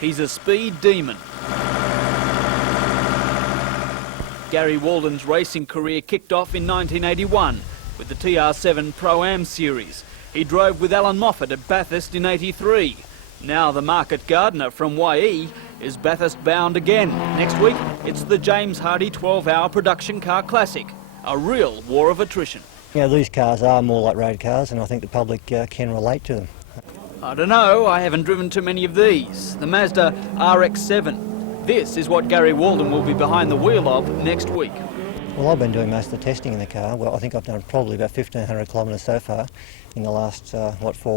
He's a speed demon. Gary Walden's racing career kicked off in 1981 with the TR7 Pro-Am series. He drove with Alan Moffat at Bathurst in '83. Now the market gardener from YE is Bathurst bound again. Next week, it's the James Hardy 12-hour production car classic. A real war of attrition. Yeah, these cars are more like road cars, and I think the public can relate to them. I don't know, I haven't driven too many of these. The Mazda RX-7. This is what Gary Walden will be behind the wheel of next week. Well, I've been doing most of the testing in the car. Well, I think I've done probably about 1,500 kilometres so far in the last, 5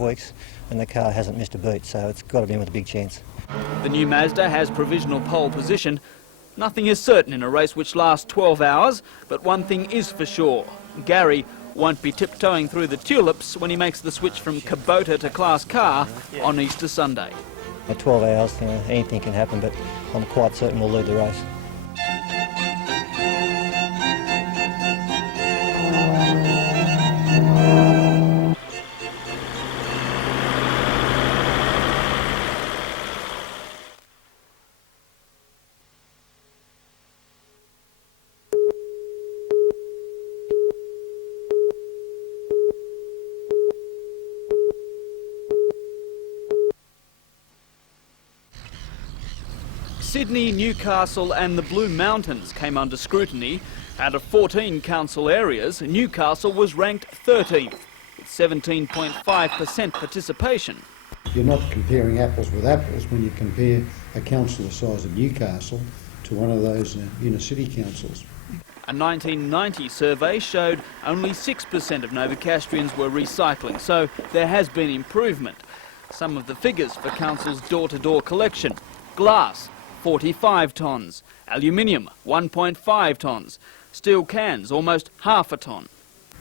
weeks, and the car hasn't missed a beat, so it's got to be in with a big chance. The new Mazda has provisional pole position. Nothing is certain in a race which lasts 12 hours, but one thing is for sure. Gary won't be tiptoeing through the tulips when he makes the switch from Kubota to Class Car on Easter Sunday. At 12 hours, anything can happen, but I'm quite certain we'll lead the race. Sydney, Newcastle and the Blue Mountains came under scrutiny. Out of 14 council areas, Newcastle was ranked 13th, with 17.5% participation. You're not comparing apples with apples when you compare a council the size of Newcastle to one of those inner city councils. A 1990 survey showed only 6% of Novocastrians were recycling, so there has been improvement. Some of the figures for council's door-to-door collection: glass, 45 tonnes, aluminium, 1.5 tonnes, steel cans, almost half a tonne.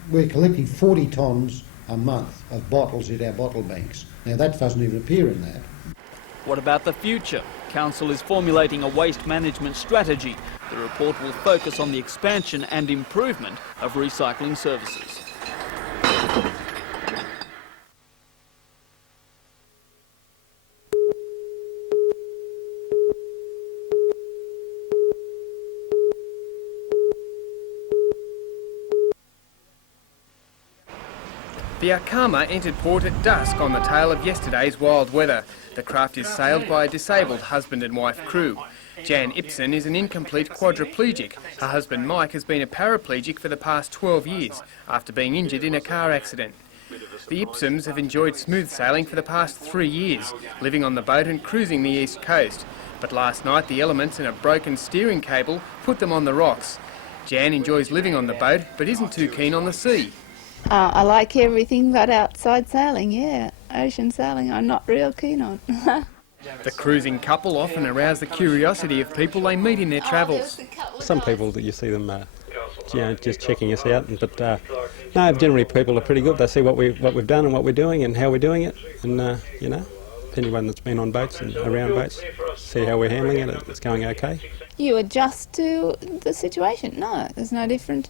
We're collecting 40 tonnes a month of bottles at our bottle banks. Now that doesn't even appear in that. What about the future? Council is formulating a waste management strategy. The report will focus on the expansion and improvement of recycling services. The Akama entered port at dusk on the tail of yesterday's wild weather. The craft is sailed by a disabled husband and wife crew. Jan Ibsen is an incomplete quadriplegic. Her husband Mike has been a paraplegic for the past 12 years after being injured in a car accident. The Ibsens have enjoyed smooth sailing for the past 3 years, living on the boat and cruising the east coast. But last night the elements and a broken steering cable put them on the rocks. Jan enjoys living on the boat but isn't too keen on the sea. I like everything but outside sailing, yeah. Ocean sailing I'm not real keen on. The cruising couple often arouse the curiosity of people they meet in their travels. Some people that you see them just checking us out, but no, generally people are pretty good. They see what we've done and what we're doing and how we're doing it, and anyone that's been on boats and around boats, see how we're handling it, it's going okay. You adjust to the situation. No, there's no different.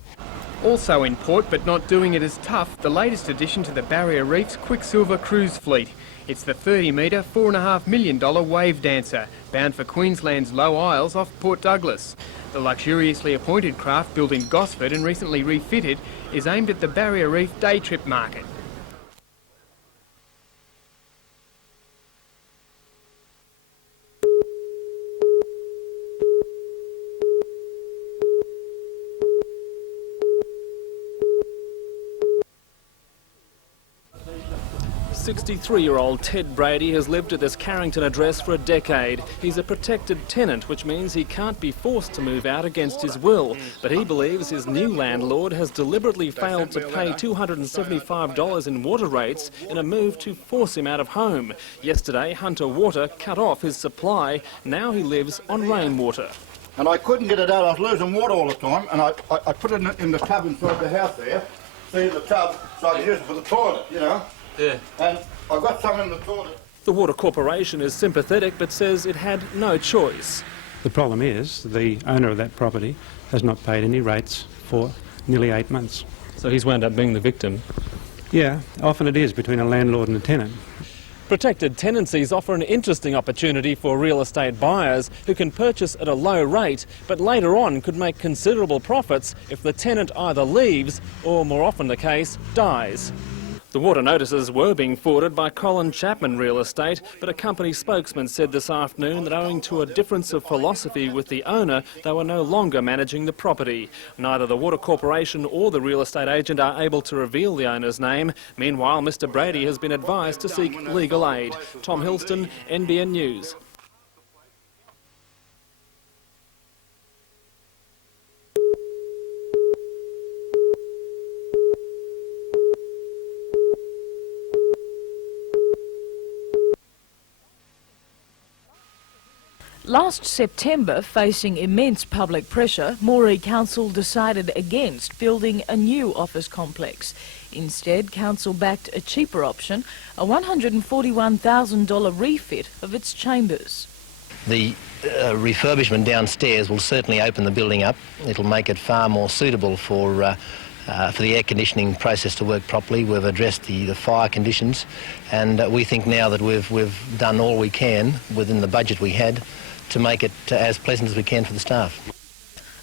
Also in port, but not doing it as tough, the latest addition to the Barrier Reef's Quicksilver cruise fleet. It's the 30-metre, $4.5 million Wave Dancer, bound for Queensland's Low Isles off Port Douglas. The luxuriously appointed craft, built in Gosford and recently refitted, is aimed at the Barrier Reef day trip market. .63-year-old Ted Brady has lived at this Carrington address for a decade. He's a protected tenant, which means he can't be forced to move out against his will. But he believes his new landlord has deliberately failed to pay $275 in water rates in a move to force him out of home. Yesterday, Hunter Water cut off his supply. Now he lives on rainwater. And I couldn't get it out. I was losing water all the time, and I put it in the tub inside the house there. See the tub, so I could use it for the toilet, you know. Yeah. And I got some in the toilet. The Water Corporation is sympathetic but says it had no choice. The problem is the owner of that property has not paid any rates for nearly 8 months. So he's wound up being the victim. Yeah, often it is between a landlord and a tenant. Protected tenancies offer an interesting opportunity for real estate buyers who can purchase at a low rate, but later on could make considerable profits if the tenant either leaves or, more often the case, dies. The water notices were being forwarded by Colin Chapman Real Estate, but a company spokesman said this afternoon that owing to a difference of philosophy with the owner, they were no longer managing the property. Neither the Water Corporation or the real estate agent are able to reveal the owner's name. Meanwhile, Mr Brady has been advised to seek legal aid. Tom Hilston, NBN News. Last September, facing immense public pressure, Moree Council decided against building a new office complex. Instead, Council backed a cheaper option, a $141,000 refit of its chambers. The refurbishment downstairs will certainly open the building up. It'll make it far more suitable for the air conditioning process to work properly. We've addressed the fire conditions, and we think now that we've done all we can within the budget we had to make it as pleasant as we can for the staff.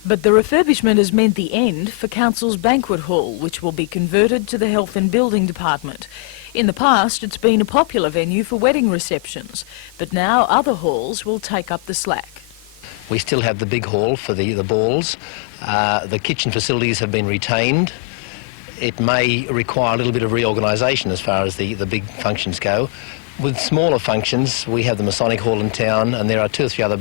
But the refurbishment has meant the end for Council's banquet hall, which will be converted to the Health and Building Department. In the past, it's been a popular venue for wedding receptions, but now other halls will take up the slack. We still have the big hall for the balls. The kitchen facilities have been retained. It may require a little bit of reorganisation as far as the big functions go. With smaller functions, we have the Masonic Hall in town, and there are 2 or 3 other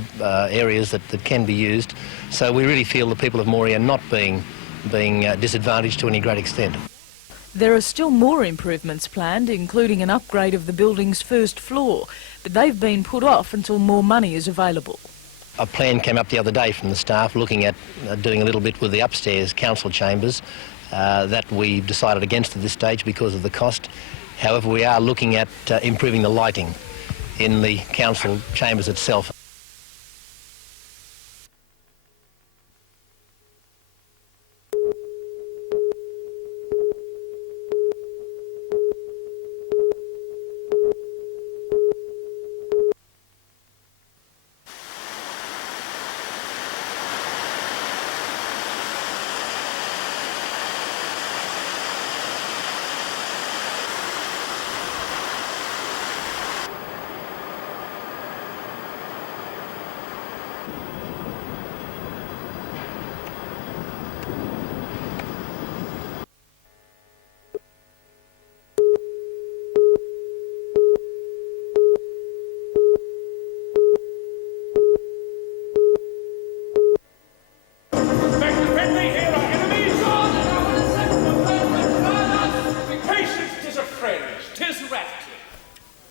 areas that can be used. So we really feel the people of Moree are not being disadvantaged to any great extent. There are still more improvements planned, including an upgrade of the building's first floor, but they've been put off until more money is available. A plan came up the other day from the staff looking at doing a little bit with the upstairs council chambers that we decided against at this stage because of the cost. However, we are looking at improving the lighting in the council chambers itself.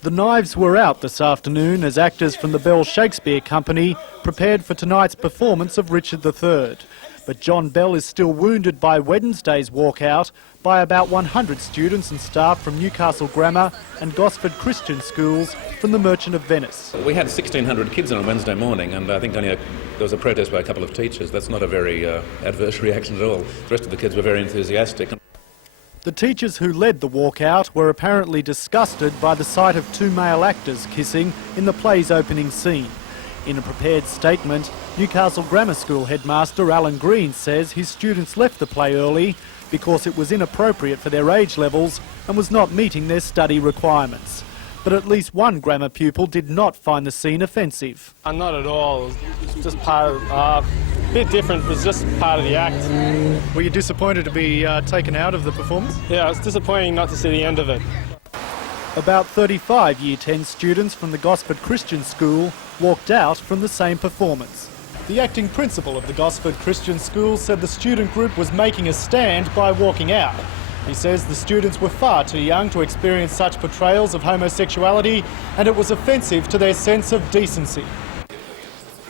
The knives were out this afternoon as actors from the Bell Shakespeare Company prepared for tonight's performance of Richard III. But John Bell is still wounded by Wednesday's walkout by about 100 students and staff from Newcastle Grammar and Gosford Christian schools from the Merchant of Venice. We had 1,600 kids on Wednesday morning, and I think there was a protest by a couple of teachers. That's not a very adverse reaction at all. The rest of the kids were very enthusiastic. The teachers who led the walkout were apparently disgusted by the sight of 2 male actors kissing in the play's opening scene. In a prepared statement, Newcastle Grammar School headmaster Alan Green says his students left the play early because it was inappropriate for their age levels and was not meeting their study requirements. But at least one grammar pupil did not find the scene offensive. Not at all. It was just part of, a bit different. It was just part of the act. Were you disappointed to be taken out of the performance? Yeah, it was disappointing not to see the end of it. About 35 Year 10 students from the Gosford Christian School walked out from the same performance. The acting principal of the Gosford Christian School said the student group was making a stand by walking out. He says the students were far too young to experience such portrayals of homosexuality, and it was offensive to their sense of decency.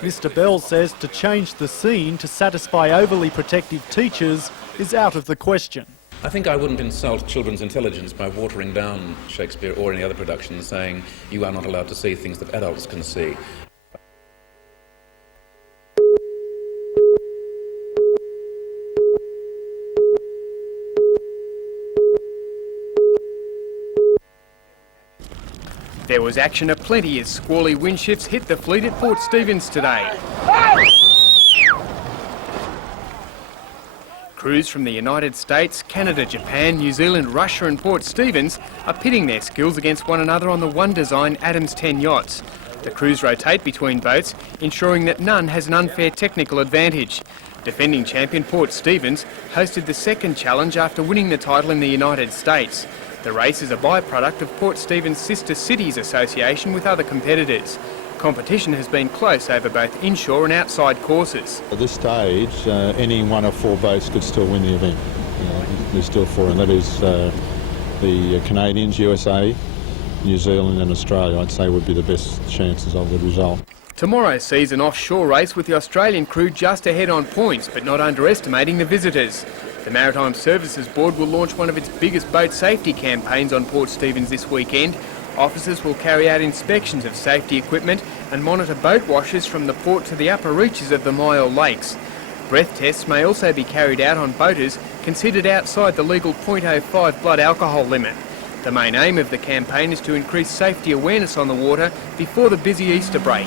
Mr. Bell says to change the scene to satisfy overly protective teachers is out of the question. I think I wouldn't insult children's intelligence by watering down Shakespeare or any other production, saying you are not allowed to see things that adults can see. There was action aplenty as squally wind shifts hit the fleet at Port Stephens today. Crews from the United States, Canada, Japan, New Zealand, Russia and Port Stephens are pitting their skills against one another on the one-design Adams 10 yachts. The crews rotate between boats, ensuring that none has an unfair technical advantage. Defending champion Port Stephens hosted the second challenge after winning the title in the United States. The race is a byproduct of Port Stephens' Sister Cities Association with other competitors. Competition has been close over both inshore and outside courses. At this stage, any one of 4 boats could still win the event. There's still 4, and that is the Canadians, USA, New Zealand and Australia, I'd say, would be the best chances of the result. Tomorrow sees an offshore race with the Australian crew just ahead on points, but not underestimating the visitors. The Maritime Services Board will launch one of its biggest boat safety campaigns on Port Stephens this weekend. Officers will carry out inspections of safety equipment and monitor boat washes from the port to the upper reaches of the Myall Lakes. Breath tests may also be carried out on boaters considered outside the legal 0.05 blood alcohol limit. The main aim of the campaign is to increase safety awareness on the water before the busy Easter break.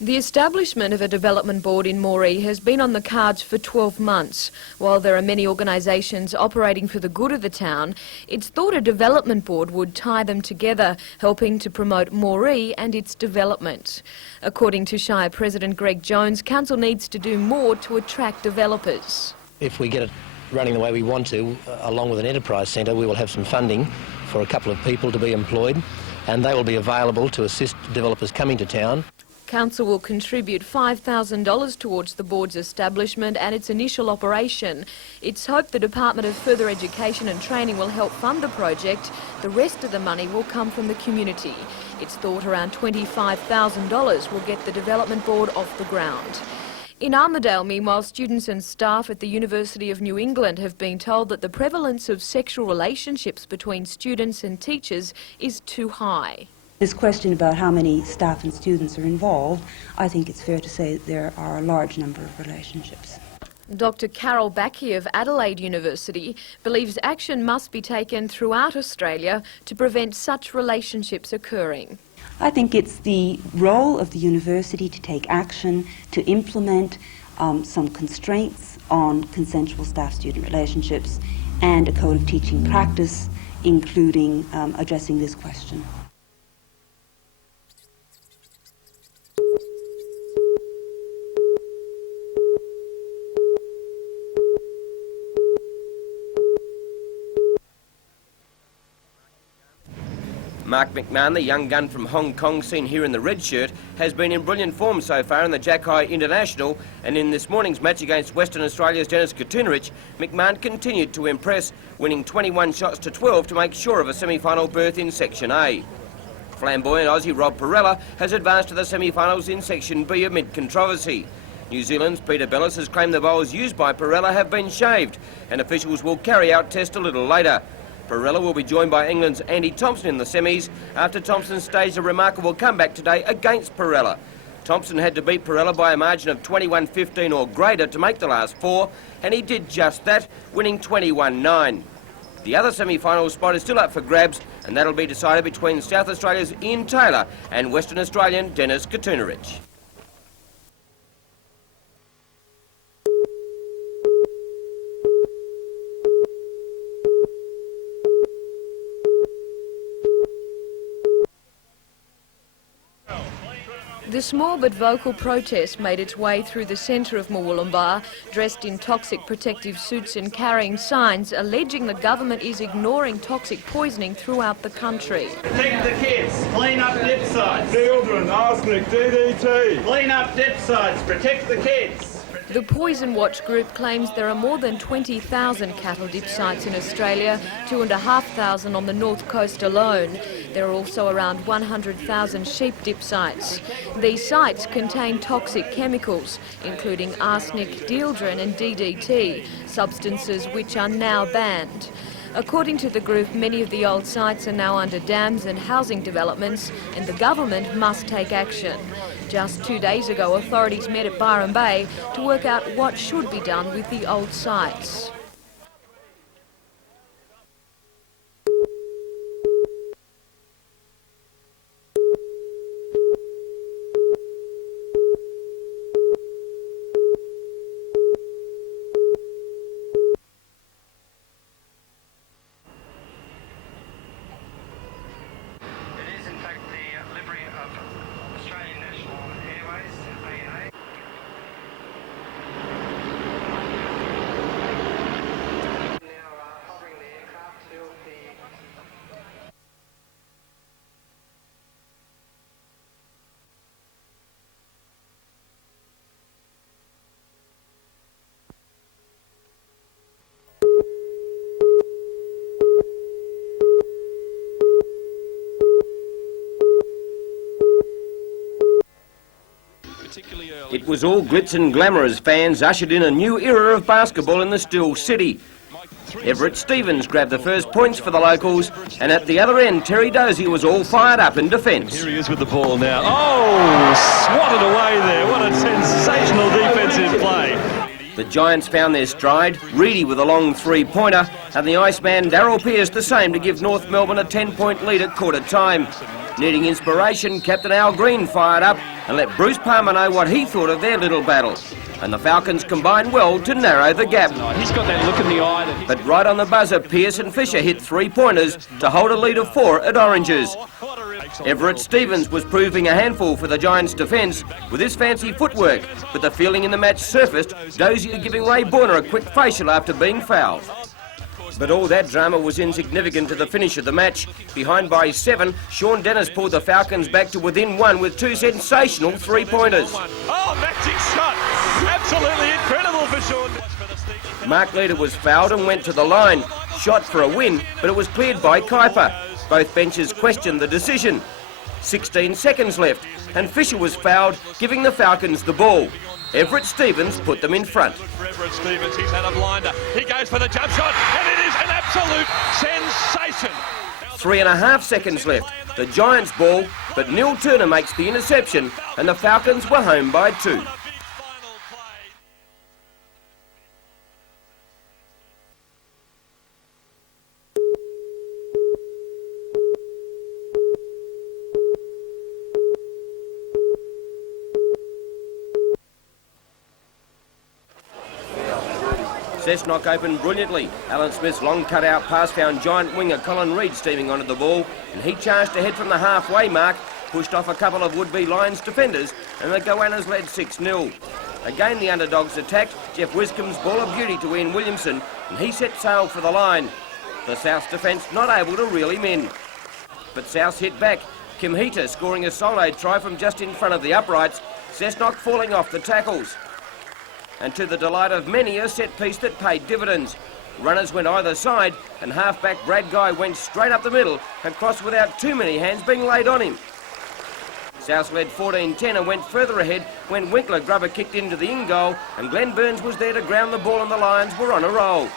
The establishment of a development board in Moree has been on the cards for 12 months. While there are many organisations operating for the good of the town, it's thought a development board would tie them together, helping to promote Moree and its development. According to Shire President Greg Jones, Council needs to do more to attract developers. If we get it running the way we want to, along with an enterprise centre, we will have some funding for a couple of people to be employed, and they will be available to assist developers coming to town. Council will contribute $5,000 towards the board's establishment and its initial operation. It's hoped the Department of Further Education and Training will help fund the project. The rest of the money will come from the community. It's thought around $25,000 will get the development board off the ground. In Armidale, meanwhile, students and staff at the University of New England have been told that the prevalence of sexual relationships between students and teachers is too high. This question about how many staff and students are involved, I think it's fair to say that there are a large number of relationships. Dr. Carol Backey of Adelaide University believes action must be taken throughout Australia to prevent such relationships occurring. I think it's the role of the university to take action to implement some constraints on consensual staff-student relationships and a code of teaching practice, including addressing this question. Mark McMahon, the young gun from Hong Kong seen here in the red shirt, has been in brilliant form so far in the Jack High International, and in this morning's match against Western Australia's Dennis Katunerich, McMahon continued to impress, winning 21 shots to 12 to make sure of a semi-final berth in Section A. Flamboyant Aussie Rob Perella has advanced to the semi-finals in Section B amid controversy. New Zealand's Peter Bellis has claimed the bowls used by Perella have been shaved, and officials will carry out tests a little later. Perella will be joined by England's Andy Thompson in the semis after Thompson staged a remarkable comeback today against Perella. Thompson had to beat Perella by a margin of 21-15 or greater to make the last 4, and he did just that, winning 21-9. The other semi-final spot is still up for grabs, and that'll be decided between South Australia's Ian Taylor and Western Australian Dennis Katunerich. The small but vocal protest made its way through the centre of Murwillumbah, dressed in toxic protective suits and carrying signs alleging the government is ignoring toxic poisoning throughout the country. Protect the kids, clean up dip sites. Children, arsenic, DDT. Clean up dip sites, protect the kids. The Poison Watch group claims there are more than 20,000 cattle dip sites in Australia, 2,500 on the north coast alone. There are also around 100,000 sheep dip sites. These sites contain toxic chemicals, including arsenic, dieldrin and DDT, substances which are now banned. According to the group, many of the old sites are now under dams and housing developments, and the government must take action. Just 2 days ago, authorities met at Byron Bay to work out what should be done with the old sites. It was all glitz and glamour as fans ushered in a new era of basketball in the Still City. Everett Stevens grabbed the first points for the locals, and at the other end, Terry Dozie was all fired up in defence. Here he is with the ball now. Oh, swatted away there. What a sensational defensive play. The Giants found their stride, Reedy with a long three-pointer, and the Iceman Darryl Pearce the same to give North Melbourne a 10-point lead at quarter time. Needing inspiration, Captain Al Green fired up and let Bruce Palmer know what he thought of their little battle. And the Falcons combined well to narrow the gap. He's got that look in the eye. But right on the buzzer, Pearce and Fisher hit three-pointers to hold a lead of 4 at Oranges. Everett Stevens was proving a handful for the Giants' defence with his fancy footwork, but the feeling in the match surfaced, Dozier giving Ray Borner a quick facial after being fouled. But all that drama was insignificant to the finish of the match. Behind by 7, Sean Dennis pulled the Falcons back to within 1 with 2 sensational three-pointers. Oh, magic shot! Absolutely incredible for Sean. Mark Leader was fouled and went to the line. Shot for a win, but it was cleared by Kuiper. Both benches questioned the decision. 16 seconds left, and Fisher was fouled, giving the Falcons the ball. Everett Stevens put them in front. For Everett Stevens, he's had a blinder. He goes for the jump shot, and it is an absolute sensation. 3.5 seconds left. The Giants ball, but Neil Turner makes the interception, and the Falcons were home by 2. Cessnock opened brilliantly. Alan Smith's long cut-out pass found Giant winger Colin Reid steaming onto the ball, and he charged ahead from the halfway mark, pushed off a couple of would-be Lions defenders, and the Goannas led 6-0. Again the underdogs attacked. Jeff Wiscombe's ball of beauty to Ian Williamson, and he set sail for the line. The South's defence not able to reel him in. But South hit back. Kim Heater scoring a solo try from just in front of the uprights, Cessnock falling off the tackles. And to the delight of many, a set piece that paid dividends. Runners went either side, and halfback Brad Guy went straight up the middle and crossed without too many hands being laid on him. South led 14-10 and went further ahead when Winkler grubber kicked into the in-goal, and Glenn Burns was there to ground the ball, and the Lions were on a roll.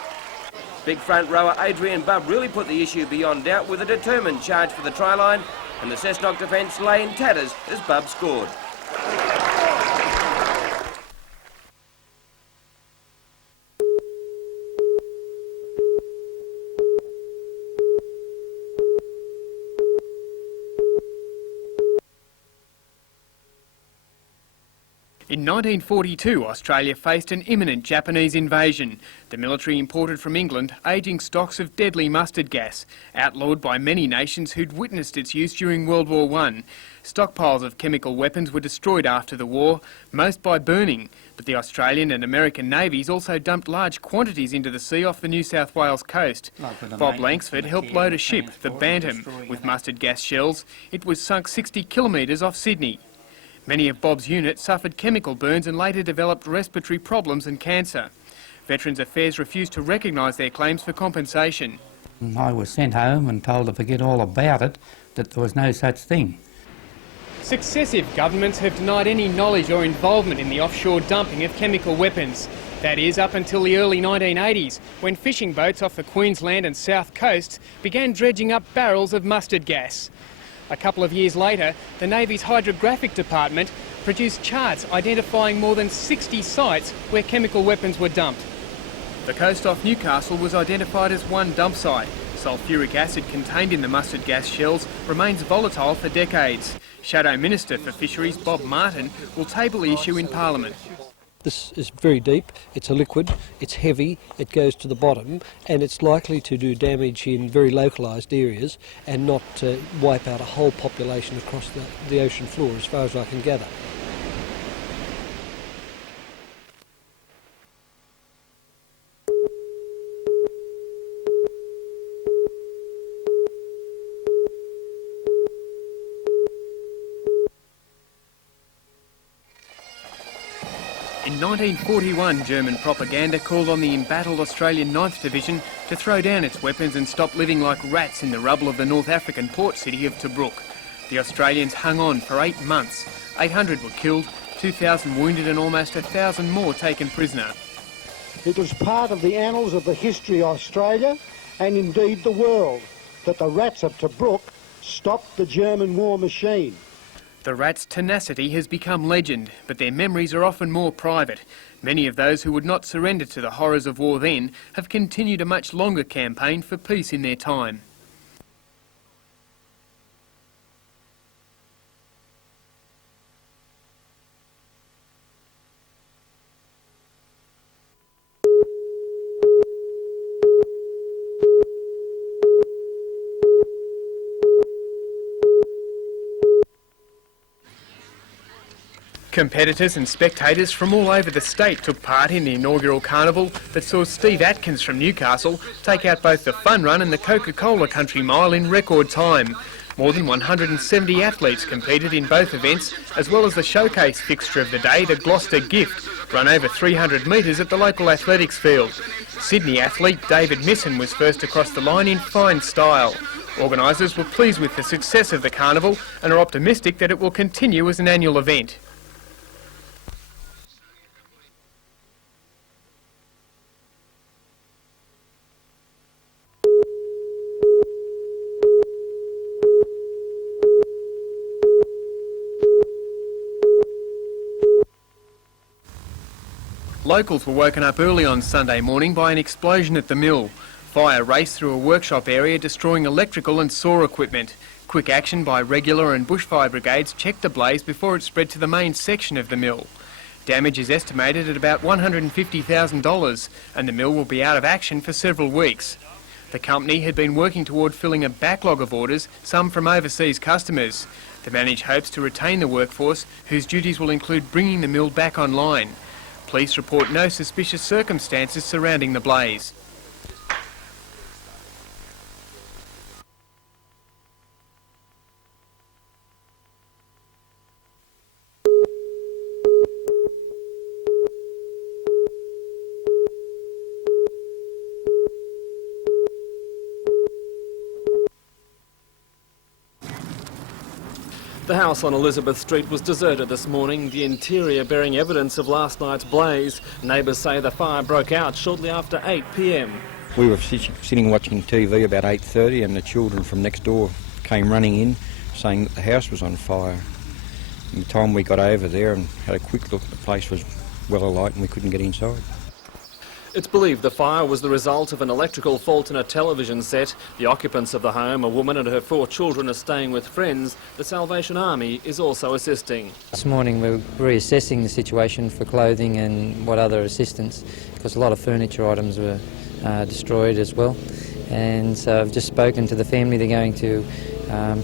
Big front rower Adrian Bubb really put the issue beyond doubt with a determined charge for the try line, and the Cessnock defence lay in tatters as Bubb scored. In 1942, Australia faced an imminent Japanese invasion. The military imported from England ageing stocks of deadly mustard gas, outlawed by many nations who'd witnessed its use during World War I. Stockpiles of chemical weapons were destroyed after the war, most by burning, but the Australian and American navies also dumped large quantities into the sea off the New South Wales coast. Bob Langsford helped load a ship, the Bantam, with mustard gas shells. It was sunk 60 kilometres off Sydney. Many of Bob's units suffered chemical burns and later developed respiratory problems and cancer. Veterans Affairs refused to recognise their claims for compensation. I was sent home and told to forget all about it, that there was no such thing. Successive governments have denied any knowledge or involvement in the offshore dumping of chemical weapons. That is, up until the early 1980s, when fishing boats off the Queensland and South Coasts began dredging up barrels of mustard gas. A couple of years later, the Navy's Hydrographic Department produced charts identifying more than 60 sites where chemical weapons were dumped. The coast off Newcastle was identified as one dump site. Sulphuric acid contained in the mustard gas shells remains volatile for decades. Shadow Minister for Fisheries Bob Martin will table the issue in Parliament. This is very deep, it's a liquid, it's heavy, it goes to the bottom, and it's likely to do damage in very localised areas and not wipe out a whole population across the ocean floor, as far as I can gather. In 1941, German propaganda called on the embattled Australian 9th Division to throw down its weapons and stop living like rats in the rubble of the North African port city of Tobruk. The Australians hung on for 8 months. 800 were killed, 2,000 wounded and almost 1,000 more taken prisoner. It was part of the annals of the history of Australia and indeed the world that the rats of Tobruk stopped the German war machine. The rats' tenacity has become legend, but their memories are often more private. Many of those who would not surrender to the horrors of war then have continued a much longer campaign for peace in their time. Competitors and spectators from all over the state took part in the inaugural carnival that saw Steve Atkins from Newcastle take out both the fun run and the Coca-Cola Country Mile in record time. More than 170 athletes competed in both events, as well as the showcase fixture of the day, the Gloucester Gift, run over 300 metres at the local athletics field. Sydney athlete David Misson was first across the line in fine style. Organisers were pleased with the success of the carnival and are optimistic that it will continue as an annual event. Locals were woken up early on Sunday morning by an explosion at the mill. Fire raced through a workshop area, destroying electrical and saw equipment. Quick action by regular and bushfire brigades checked the blaze before it spread to the main section of the mill. Damage is estimated at about $150,000, and the mill will be out of action for several weeks. The company had been working toward filling a backlog of orders, some from overseas customers. The manager hopes to retain the workforce, whose duties will include bringing the mill back online. Police report no suspicious circumstances surrounding the blaze. The house on Elizabeth Street was deserted this morning, the interior bearing evidence of last night's blaze. Neighbours say the fire broke out shortly after 8 p.m. We were sitting watching TV about 8:30 and the children from next door came running in saying that the house was on fire. And the time we got over there and had a quick look, the place was well alight and we couldn't get inside. It's believed the fire was the result of an electrical fault in a television set. The occupants of the home, a woman and her 4 children, are staying with friends. The Salvation Army is also assisting. This morning we're reassessing the situation for clothing and what other assistance, because a lot of furniture items were destroyed as well. And so I've just spoken to the family. They're going to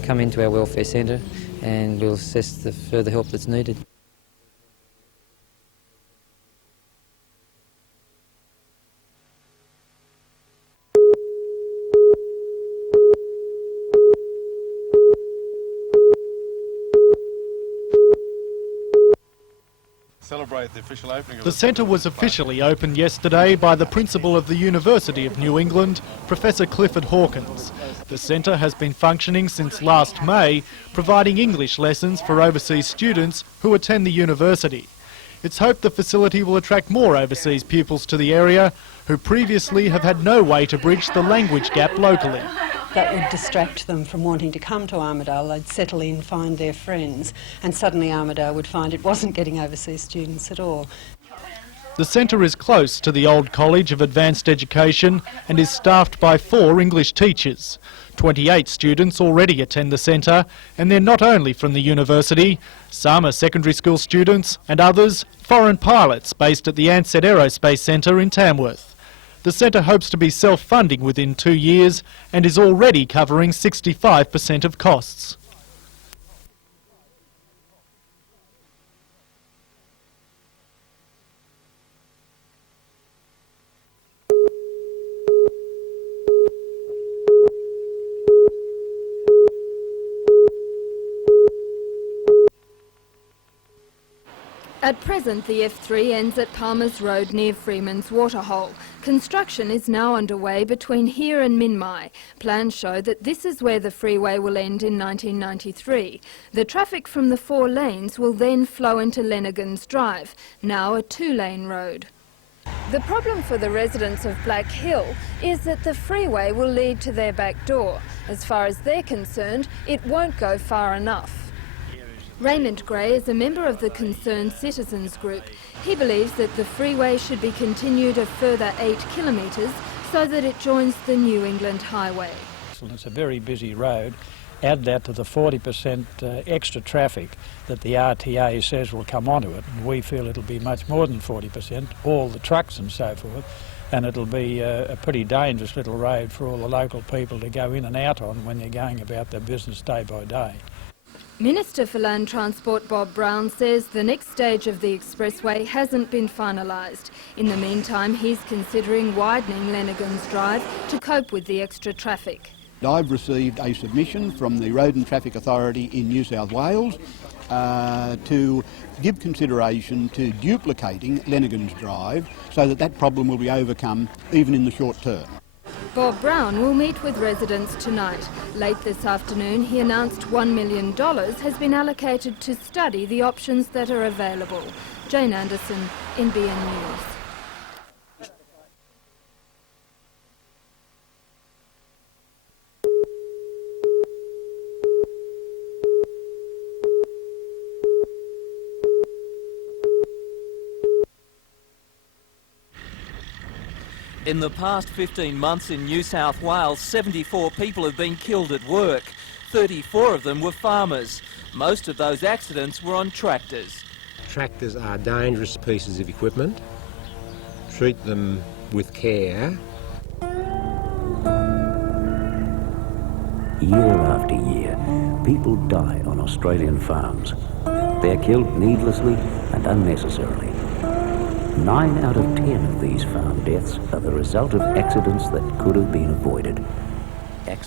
come into our welfare centre and we'll assess the further help that's needed. Celebrate the official opening of The centre was officially opened yesterday by the principal of the University of New England, Professor Clifford Hawkins. The centre has been functioning since last May, providing English lessons for overseas students who attend the university. It's hoped the facility will attract more overseas pupils to the area who previously have had no way to bridge the language gap locally. That would distract them from wanting to come to Armidale. They'd settle in, find their friends, and suddenly Armidale would find it wasn't getting overseas students at all. The centre is close to the old College of Advanced Education and is staffed by 4 English teachers. 28 students already attend the centre, and they're not only from the university. Some are secondary school students and others foreign pilots based at the Ansett Aerospace Centre in Tamworth. The centre hopes to be self-funding within 2 years and is already covering 65% of costs. At present, the F3 ends at Palmer's Road near Freeman's Waterhole. Construction is now underway between here and Minmai. Plans show that this is where the freeway will end in 1993. The traffic from the 4 lanes will then flow into Lennigan's Drive, now a 2-lane road. The problem for the residents of Black Hill is that the freeway will lead to their back door. As far as they're concerned, it won't go far enough. Raymond Gray is a member of the Concerned Citizens Group. He believes that the freeway should be continued a further 8 kilometres so that it joins the New England Highway. It's a very busy road. Add that to the 40% extra traffic that the RTA says will come onto it, and we feel it'll be much more than 40%, all the trucks and so forth, and it'll be a pretty dangerous little road for all the local people to go in and out on when they're going about their business day by day. Minister for Land Transport Bob Brown says the next stage of the expressway hasn't been finalised. In the meantime, he's considering widening Lennigan's Drive to cope with the extra traffic. I've received a submission from the Road and Traffic Authority in New South Wales to give consideration to duplicating Lennigan's Drive so that that problem will be overcome even in the short term. Bob Brown will meet with residents tonight. Late this afternoon, he announced $1 million has been allocated to study the options that are available. Jane Anderson, NBN News. In the past 15 months in New South Wales, 74 people have been killed at work. 34 of them were farmers. Most of those accidents were on tractors. Tractors are dangerous pieces of equipment. Treat them with care. Year after year, people die on Australian farms. They're killed needlessly and unnecessarily. 9 out of 10 of these farm deaths are the result of accidents that could have been avoided.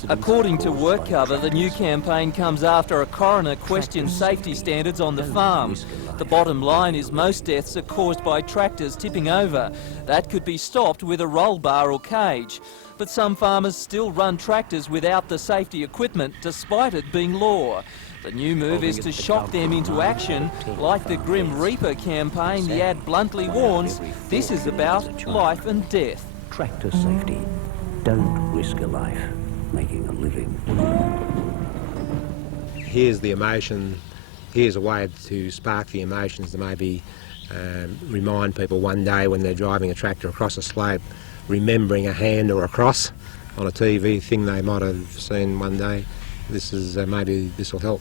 According to WorkCover, the new campaign comes after a coroner questioned safety standards on the farm. The bottom line is most deaths are caused by tractors tipping over. That could be stopped with a roll bar or cage. But some farmers still run tractors without the safety equipment, despite it being law. The new move is to shock them into action. Like the Grim Reaper campaign, the ad bluntly warns, this is about life and death. Tractor safety. Don't risk a life making a living. Here's the emotion, here's a way to spark the emotions to maybe remind people one day when they're driving a tractor across a slope, remembering a hand or a cross on a TV thing they might have seen one day. This is maybe this will help.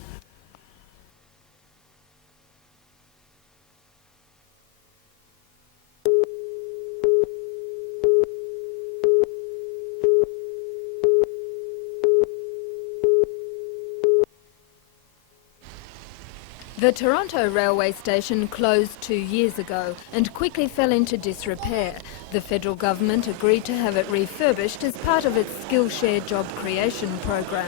The Toronto railway station closed 2 years ago and quickly fell into disrepair. The federal government agreed to have it refurbished as part of its Skillshare job creation program.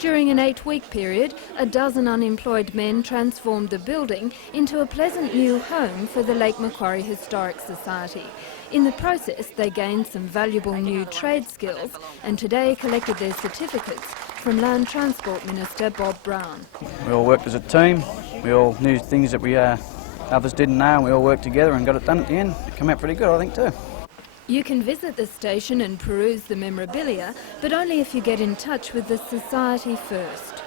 During an 8-week period, a dozen unemployed men transformed the building into a pleasant new home for the Lake Macquarie Historic Society. In the process, they gained some valuable new trade skills and today collected their certificates from Land Transport Minister Bob Brown. We all worked as a team. We all knew things that we others didn't know, and we all worked together and got it done at the end. It came out pretty good, I think, too. You can visit the station and peruse the memorabilia, but only if you get in touch with the Society first.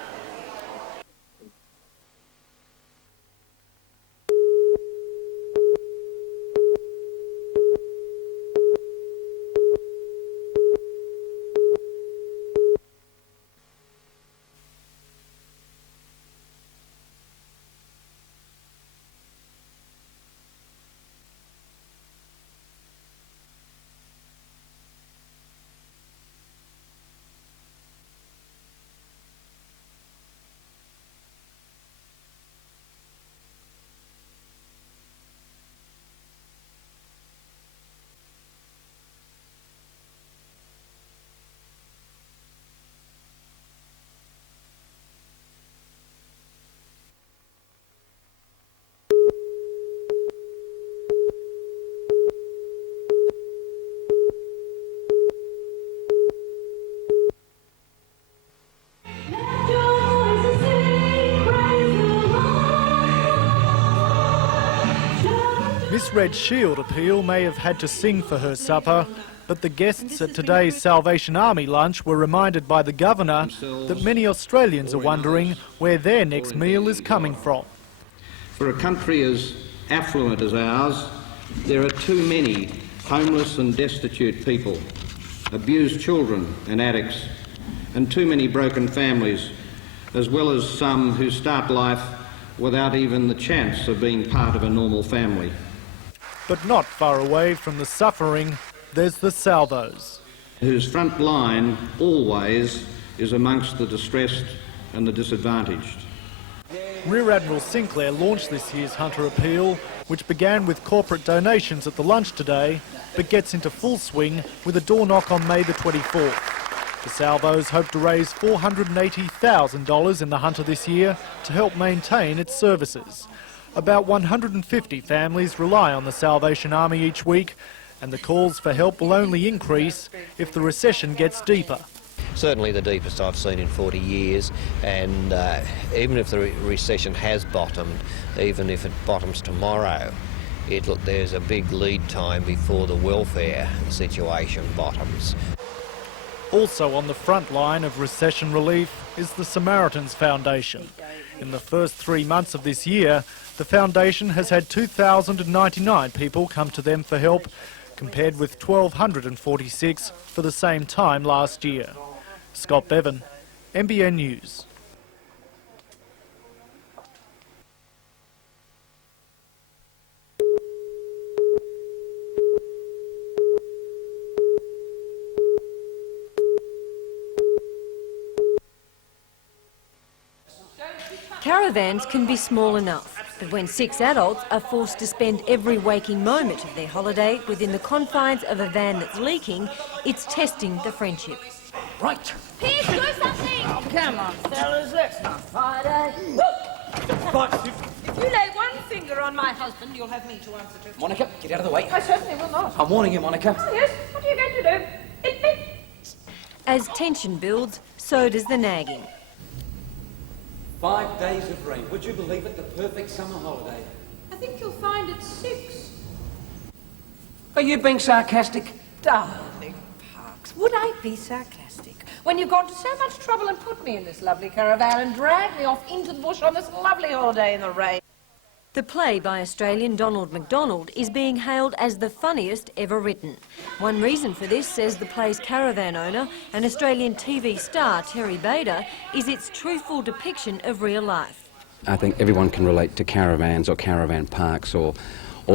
Miss Red Shield appeal may have had to sing for her supper, but the guests at today's Salvation Army lunch were reminded by the Governor that many Australians are wondering where their next meal is coming from. For a country as affluent as ours, there are too many homeless and destitute people, abused children and addicts, and too many broken families, as well as some who start life without even the chance of being part of a normal family. But not far away from the suffering, there's the salvos, whose front line always is amongst the distressed and the disadvantaged. Rear Admiral Sinclair launched this year's Hunter Appeal, which began with corporate donations at the lunch today, but gets into full swing with a door knock on May the 24th. The salvos hope to raise $480,000 in the Hunter this year to help maintain its services. About 150 families rely on the Salvation Army each week, and the calls for help will only increase if the recession gets deeper. Certainly the deepest I've seen in 40 years, and even if the recession has bottomed, even if it bottoms tomorrow, there's a big lead time before the welfare situation bottoms. Also on the front line of recession relief is the Samaritans Foundation. In the first 3 months of this year, the foundation has had 2,099 people come to them for help, compared with 1,246 for the same time last year. Scott Bevan, NBN News. Caravans can be small enough, but when 6 adults are forced to spend every waking moment of their holiday within the confines of a van that's leaking, it's testing the friendship. Right. Pierce, do something! Oh, come on, fellas, that's not Friday. But If you lay one finger on my husband, you'll have me to answer to. Monica, get out of the way. I certainly will not. I'm warning you, Monica. Oh, yes? What are you going to do? As tension builds, so does the nagging. 5 days of rain. Would you believe it? The perfect summer holiday. I think you'll find it's 6. Are you being sarcastic? Darling Parks, would I be sarcastic when you've gone to so much trouble and put me in this lovely caravan and dragged me off into the bush on this lovely holiday in the rain? The play by Australian Donald MacDonald is being hailed as the funniest ever written. One reason for this, says the play's caravan owner and Australian TV star Terry Bader, is its truthful depiction of real life. I think everyone can relate to caravans or caravan parks or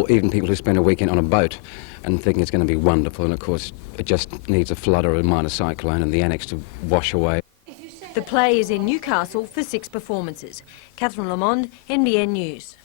even people who spend a weekend on a boat and thinking it's going to be wonderful, and of course it just needs a flood or a minor cyclone and the annex to wash away. The play is in Newcastle for 6 performances. Catherine Lamond, NBN News.